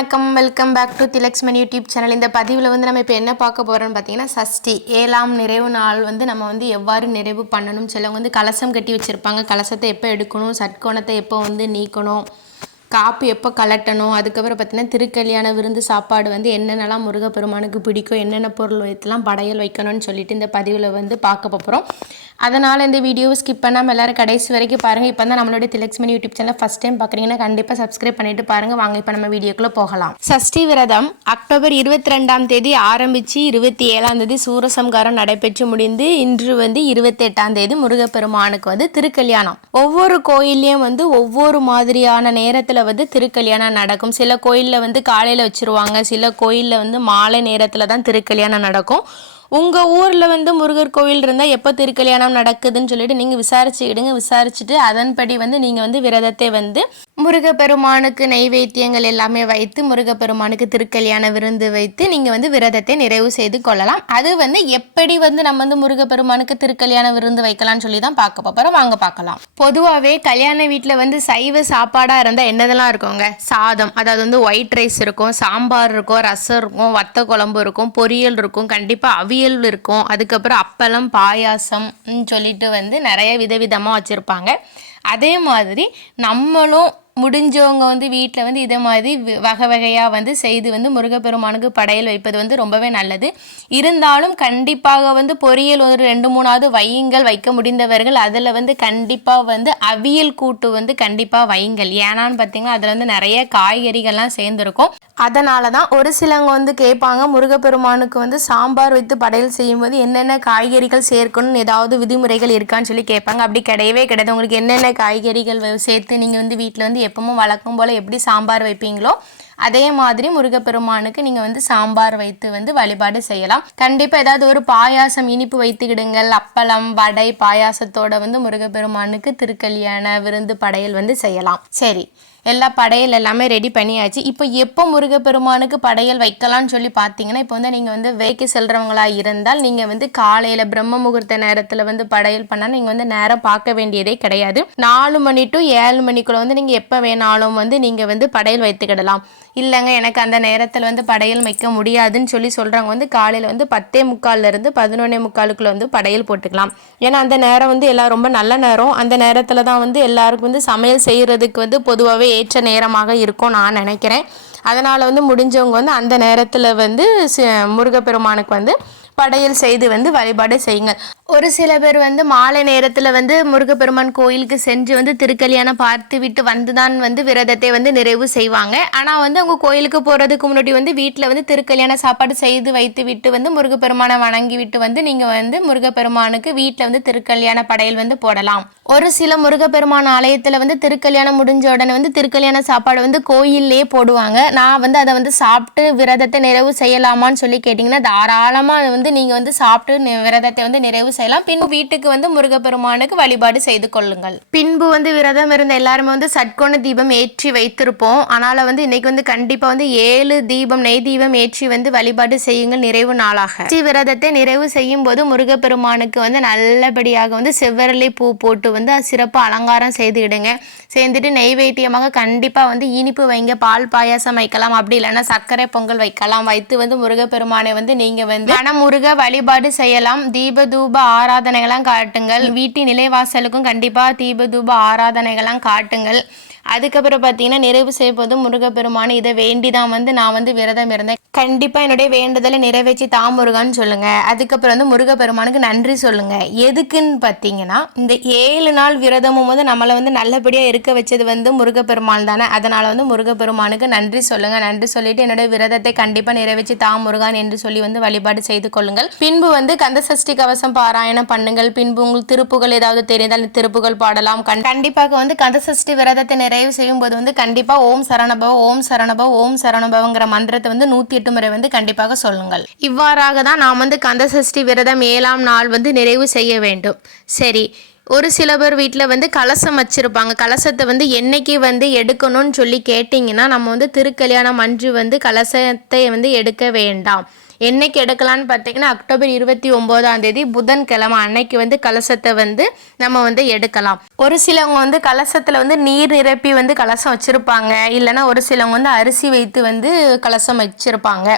வணக்கம், welcome back to Thilaksman YouTube channel. இந்த பதிவில் வந்து நம்ம இப்போ என்ன பார்க்க போகிறோம்னு பார்த்தீங்கன்னா, சஷ்டி 7ஆம் நிறைவு நாள் வந்து நம்ம வந்து எவ்வாறு நிறைவு பண்ணணும். சிலவங்க வந்து கலசம் கட்டி வச்சுருப்பாங்க. கலசத்தை எப்போ எடுக்கணும், சட்கோணத்தை எப்போ வந்து நீக்கணும், காப்பு எப்போ கலட்டணும், அதுக்கப்புறம் பார்த்திங்கன்னா திருக்கல்யாண விருந்து சாப்பாடு வந்து என்னென்னலாம் முருகப்பெருமானுக்கு பிடிக்கும், என்னென்ன பொருள் வைத்துலாம் படையல் வைக்கணும்னு சொல்லிட்டு இந்த பதிவில் வந்து பார்க்க போகிறோம். அதனால் இந்த வீடியோவை ஸ்கிப் பண்ணாமல் எல்லோரும் கடைசி வரைக்கும் பாருங்கள். இப்போ தான் நம்மளுடைய திலக்ஸ்மன் யூடியூப் சேனல் ஃபஸ்ட் டைம் பார்க்குறீங்கன்னா கண்டிப்பாக சப்ஸ்கிரைப் பண்ணிட்டு பாருங்கள். வாங்க இப்போ நம்ம வீடியோக்குள்ளே போகலாம். சஷ்டி விரதம் அக்டோபர் 22ஆம் தேதி ஆரம்பித்து 27ஆம் தேதி சூரசம்காரம் நடைபெற்று முடிந்து இன்று வந்து 28ஆம் தேதி முருகப்பெருமானுக்கு வந்து திருக்கல்யாணம். ஒவ்வொரு கோயில்லையும் வந்து ஒவ்வொரு மாதிரியான நேரத்தில் வந்து திருக்கல்யாணம் நடக்கும். சில கோயிலில் வந்து காலையில் வச்சுருவாங்க, சில கோயிலில் வந்து மாலை நேரத்தில் தான் திருக்கல்யாணம் நடக்கும். உங்கள் ஊரில் வந்து முருகர் கோவில் இருந்தால் எப்போ திருக்கல்யாணம் நடக்குதுன்னு சொல்லிட்டு நீங்கள் விசாரிச்சுக்கிடுங்க. விசாரிச்சுட்டு அதன்படி வந்து நீங்கள் வந்து விரதத்தை வந்து முருகப்பெருமானுக்கு நெய்வேத்தியங்கள் எல்லாமே வைத்து முருகப்பெருமானுக்கு திருக்கல்யாண விருந்து வைத்து நீங்கள் வந்து விரதத்தை நிறைவு செய்து கொள்ளலாம். அது வந்து எப்படி வந்து நம்ம வந்து முருகப்பெருமானுக்கு திருக்கல்யாண விருந்து வைக்கலாம்னு சொல்லி தான் பார்க்க போகிறோம். வாங்க பார்க்கலாம். பொதுவாகவே கல்யாண வீட்டில் வந்து சைவ சாப்பாடாக இருந்தால் என்னதெல்லாம் இருக்குங்க? சாதம், அதாவது வந்து ஒயிட் ரைஸ் இருக்கும், சாம்பார் இருக்கும், ரசம் இருக்கும், வத்த குழம்பு இருக்கும், பொரியல் இருக்கும், கண்டிப்பாக அவியல் இருக்கும், அதுக்கப்புறம் அப்பளம், பாயாசம் சொல்லிட்டு வந்து நிறைய விதவிதமாக வச்சுருப்பாங்க. அதே மாதிரி நம்மளும் முடிஞ்சவங்க வந்து வீட்டில் வந்து இதே மாதிரி வகை வகையாக வந்து செய்து வந்து முருகப்பெருமானுக்கு படையல் வைப்பது வந்து ரொம்பவே நல்லது. இருந்தாலும் கண்டிப்பாக வந்து பொரியல் ஒரு 2-3 வையுங்கள். வைக்க முடிந்தவர்கள் அதில் வந்து கண்டிப்பாக வந்து அவியல் கூட்டு வந்து கண்டிப்பாக வையுங்கள். ஏன்னான்னு பார்த்தீங்கன்னா அதில் வந்து நிறைய காய்கறிகள்லாம் சேர்ந்துருக்கும். அதனால தான் ஒரு சிலவங்க வந்து கேட்பாங்க, முருகப்பெருமானுக்கு வந்து சாம்பார் வைத்து படையல் செய்யும்போது என்னென்ன காய்கறிகள் சேர்க்கணும்னு ஏதாவது விதிமுறைகள் இருக்கான்னு சொல்லி கேட்பாங்க. அப்படி கிடையவே கிடையாது. உங்களுக்கு என்னென்ன காய்கறிகள் சேர்த்து நீங்கள் வந்து வீட்டில் வந்து எப்பவும் வழக்கம் போல் எப்படி சாம்பார் வைப்பீங்களோ அதே மாதிரி முருகப்பெருமானுக்கு நீங்கள் வந்து சாம்பார் வைத்து வந்து வழிபாடு செய்யலாம். கண்டிப்பாக ஏதாவது ஒரு பாயாசம் இனிப்பு வைத்துக்கிடுங்கள். அப்பளம், வடை, பாயாசத்தோட வந்து முருகப்பெருமானுக்கு திருக்கல்யாண விருந்து படையல் வந்து செய்யலாம். சரி, எல்லா படையல் எல்லாமே ரெடி பண்ணியாச்சு. இப்போ எப்போ முருகப்பெருமானுக்கு படையல் வைக்கலாம்னு சொல்லி பார்த்தீங்கன்னா, இப்போ வந்து நீங்கள் வந்து வேலைக்கு செல்கிறவங்களா இருந்தால் நீங்கள் வந்து காலையில் பிரம்ம முகூர்த்த நேரத்தில் வந்து படையல் பண்ணால் நீங்கள் வந்து நேரம் பார்க்க வேண்டியதே கிடையாது. 4 மணி to 7 மணிக்குள்ளே வந்து நீங்கள் எப்போ வேணாலும் வந்து நீங்கள் வந்து படையல் வைத்துக்கிடலாம். இல்லைங்க எனக்கு அந்த நேரத்தில் வந்து படையல் வைக்க முடியாதுன்னு சொல்லி சொல்கிறவங்க வந்து காலையில் வந்து 10:45 11:45 வந்து படையல் போட்டுக்கலாம். ஏன்னா அந்த நேரம் வந்து எல்லாம் ரொம்ப நல்ல நேரம். அந்த நேரத்தில் தான் வந்து எல்லாருக்கும் வந்து சமையல் செய்கிறதுக்கு வந்து பொதுவாகவே ஏற்ற நேரமாக இருக்கும் நான் நினைக்கிறேன். அதனால் வந்து முடிஞ்சவங்க வந்து அந்த நேரத்தில் வந்து முருகப்பெருமானுக்கு வந்து படையல் செய்து வந்து வழிபாடு செய்யுங்க. ஒரு சில பேர் வந்து மாலை நேரத்தில் வந்து முருகப்பெருமான் கோயிலுக்கு சென்று வந்து திருக்கல்யாணம் பார்த்து விட்டு வந்து தான் வந்து விரதத்தை வந்து நிறைவு செய்வாங்க. ஆனால் வந்து அவங்க கோயிலுக்கு போகிறதுக்கு முன்னாடி வந்து வீட்டில் வந்து திருக்கல்யாண சாப்பாடு செய்து வைத்து விட்டு வந்து முருகப்பெருமானை வணங்கி விட்டு வந்து நீங்கள் வந்து முருகப்பெருமானுக்கு வீட்டில் வந்து திருக்கல்யாண படையல் வந்து போடலாம். ஒரு சில முருகப்பெருமான் ஆலயத்தில் வந்து திருக்கல்யாணம் முடிஞ்ச உடனே வந்து திருக்கல்யாண சாப்பாடு வந்து கோயிலே போடுவாங்க. நான் வந்து அதை வந்து சாப்பிட்டு விரதத்தை நிறைவு செய்யலாமான்னு சொல்லி கேட்டிங்கன்னா தாராளமாக வந்து நீங்கள் வந்து சாப்பிட்டு விரதத்தை வந்து நிறைவு செய்யலாம். பின்பு வீட்டுக்கு வந்து முருகப்பெருமானுக்கு வழிபாடு செய்து கொள்ளுங்கள். பின்பு வந்து விரதம் இருந்த எல்லாருமே வந்து சட்கோண தீபம் ஏற்றி வைத்திருப்போம். அதனால் வந்து இன்னைக்கு வந்து கண்டிப்பாக வந்து 7 தீபம் நெய் தீபம் ஏற்றி வந்து வழிபாடு செய்யுங்கள் நிறைவு நாளாக. விரதத்தை நிறைவு செய்யும் போது முருகப்பெருமானுக்கு வந்து நல்லபடியாக வந்து செவ்வரளி பூ போட்டு வந்து சிறப்பு அலங்காரம் செய்துடுங்க. சேர்ந்துட்டு நெய்வேத்தியமாக கண்டிப்பாக வந்து இனிப்பு வைங்க. பால் பாயாசம் வைக்கலாம், அப்படி இல்லைன்னா சர்க்கரை பொங்கல் வைக்கலாம். வைத்து வந்து முருகப்பெருமானை வந்து நீங்கள் வந்து மனமுருக வழிபாடு செய்யலாம். தீப தூப ஆராதனைகளாம் காட்டுங்கள். வீட்டின் நிலைவாசலுக்கும் கண்டிப்பாக தீப தூப ஆராதனைகளாம் காட்டுங்கள். அதுக்கப்புறம் பார்த்தீங்கன்னா நிறைவு செய்வது முருகப்பெருமான் இதை வேண்டி தான் வந்து நான் வந்து விரதம் இருந்தேன். கண்டிப்பாக என்னுடைய வேண்டுதலை நிறைவேற்றி தாமுருகான்னு சொல்லுங்கள். அதுக்கப்புறம் வந்து முருகப்பெருமானுக்கு நன்றி சொல்லுங்கள். எதுக்குன்னு பார்த்தீங்கன்னா இந்த 7 நாள் விரதமும் வந்து நம்மளை வந்து நல்லபடியாக இருக்க வச்சது வந்து முருகப்பெருமான் தானே. அதனால் வந்து முருகப்பெருமானுக்கு நன்றி சொல்லுங்கள். நன்றி சொல்லிட்டு என்னுடைய விரதத்தை கண்டிப்பாக நிறைவேற்றி தாமுருகான் என்று சொல்லி வந்து வழிபாடு செய்து கொள்ளுங்கள். பின்பு வந்து கந்தசஷ்டி கவசம் பாராயணம் பண்ணுங்கள். பின்பு உங்களுக்கு திருப்புகள் ஏதாவது தெரிந்தால் திருப்புகள் பாடலாம். கண்டிப்பாக வந்து கந்தசஷ்டி விரதத்தை நிறைவு செய்யும் போது வந்து கண்டிப்பாக ஓம் சரணபவ ஓம் சரணபவ ஓம் சரணபவங்கிற மந்திரத்தை வந்து 108 முறை வந்து கண்டிப்பாக சொல்லுங்கள். இவ்வாறாக தான் நாம் வந்து கந்தசஷ்டி விரதம் 7ஆம் நாள் வந்து நிறைவு செய்ய வேண்டும். சரி, ஒரு சில பேர் வீட்டில் வந்து கலசம் வச்சுருப்பாங்க. கலசத்தை வந்து என்னைக்கு வந்து எடுக்கணும்னு சொல்லி கேட்டிங்கன்னா நம்ம வந்து திருக்கல்யாணம் அன்று வந்து கலசத்தை வந்து எடுக்க வேண்டாம். என்னைக்கு எடுக்கலான்னு பார்த்தீங்கன்னா அக்டோபர் 29 புதன்கிழமை அன்னைக்கு வந்து கலசத்தை வந்து நம்ம வந்து எடுக்கலாம். ஒரு சிலவங்க வந்து கலசத்தில் வந்து நீர் நிரப்பி வந்து கலசம் வச்சுருப்பாங்க, இல்லைன்னா ஒரு சிலவங்க வந்து அரிசி வைத்து வந்து கலசம் வச்சுருப்பாங்க.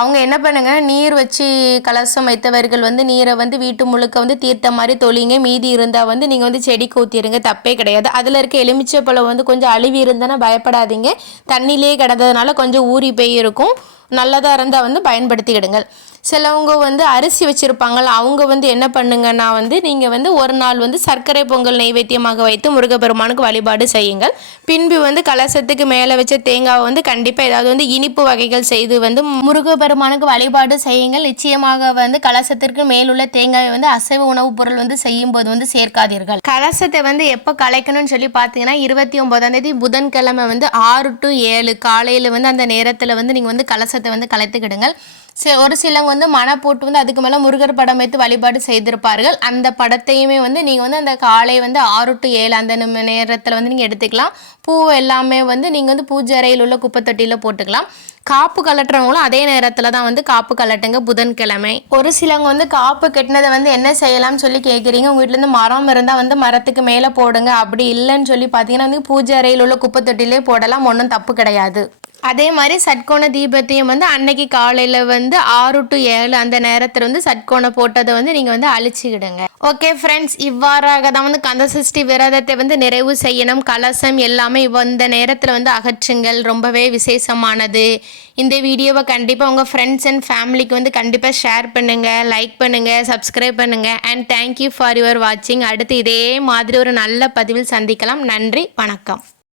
அவங்க என்ன பண்ணுங்க, நீர் வச்சு கலசம் வைத்தவர்கள் வந்து நீரை வந்து வீட்டு முழுக்க வந்து தீர்த்த மாதிரி தொழிங்க, மீதி இருந்தால் வந்து நீங்கள் வந்து செடிக்கு ஊற்றிடுங்க, தப்பே கிடையாது. அதில் இருக்க எலுமிச்சை பழம் வந்து கொஞ்சம் அழுவி இருந்தானா பயப்படாதீங்க, தண்ணியிலே கிடந்ததுனால கொஞ்சம் ஊறி போயிருக்கும், நல்லதாக இருந்தால் வந்து பயன்படுத்திக்கிடுங்கள். சிலவங்க வந்து அரிசி வச்சுருப்பாங்கள்ல, அவங்க வந்து என்ன பண்ணுங்கன்னா வந்து நீங்கள் வந்து ஒரு நாள் வந்து சர்க்கரை பொங்கல் நைவேத்தியமாக வைத்து முருகப்பெருமானுக்கு வழிபாடு செய்யுங்கள். பின்பு வந்து கலசத்துக்கு மேலே வச்ச தேங்காவை வந்து கண்டிப்பாக ஏதாவது வந்து இனிப்பு வகைகள் செய்து வந்து முருகப்பெருமானுக்கு வழிபாடு செய்யுங்கள். நிச்சயமாக வந்து கலசத்திற்கு மேலுள்ள தேங்காயை வந்து அசைவ உணவுப் பொருள் வந்து செய்யும் போது வந்து சேர்க்காதீர்கள். கலசத்தை வந்து எப்போ கலைக்கணும்னு சொல்லி பார்த்தீங்கன்னா 29 புதன்கிழமை வந்து 6 to 7 காலையில் வந்து அந்த நேரத்தில் வந்து நீங்கள் வந்து கலசத்தை வந்து கலைத்துக்கிடுங்கள். ஒரு சிலவங்க வந்து மனை போட்டு வந்து அதுக்கு மேலே முருகர் படம் வைத்து வழிபாடு செய்திருப்பார்கள். அந்த படத்தையுமே வந்து நீங்கள் வந்து அந்த காலை வந்து 6 to 7 அந்த நேரத்தில் வந்து நீங்கள் எடுத்துக்கலாம். பூ எல்லாமே வந்து நீங்கள் வந்து பூஜை அறையில் உள்ள குப்பை தொட்டியில் போட்டுக்கலாம். காப்பு கலட்டுறவங்களும் அதே நேரத்தில் தான் வந்து காப்பு கலட்டுங்க புதன்கிழமை. ஒரு சிலவங்க வந்து காப்பு கட்டினதை வந்து என்ன செய்யலாம்னு சொல்லி கேட்குறீங்க. உங்கள் வீட்டிலேருந்து மரம் இருந்தால் வந்து மரத்துக்கு மேலே போடுங்க, அப்படி இல்லைன்னு சொல்லி பார்த்தீங்கன்னா வந்து பூஜை அறையில் உள்ள குப்பை தொட்டிலே போடலாம், ஒன்றும் தப்பு கிடையாது. அதே மாதிரி சட்கோண தீபத்தையும் வந்து அன்னைக்கு காலையில் வந்து 6 to 7 அந்த நேரத்தில் வந்து சட்கோணம் போட்டதை வந்து நீங்கள் வந்து அழிச்சிக்கிடுங்க. ஓகே ஃப்ரெண்ட்ஸ், இவ்வாறாக தான் வந்து கந்தசஷ்டி விரதத்தை வந்து நிறைவு செய்யணும். கலசம் எல்லாமே இந்த நேரத்தில் வந்து அகற்றுங்கள், ரொம்பவே விசேஷமானது. இந்த வீடியோவை கண்டிப்பாக உங்கள் ஃப்ரெண்ட்ஸ் அண்ட் ஃபேமிலிக்கு வந்து கண்டிப்பாக ஷேர் பண்ணுங்கள், லைக் பண்ணுங்கள், சப்ஸ்கிரைப் பண்ணுங்கள். அண்ட் தேங்க்யூ ஃபார் யுவர் வாட்சிங். அடுத்து இதே மாதிரி ஒரு நல்ல பதிவில் சந்திக்கலாம். நன்றி, வணக்கம்.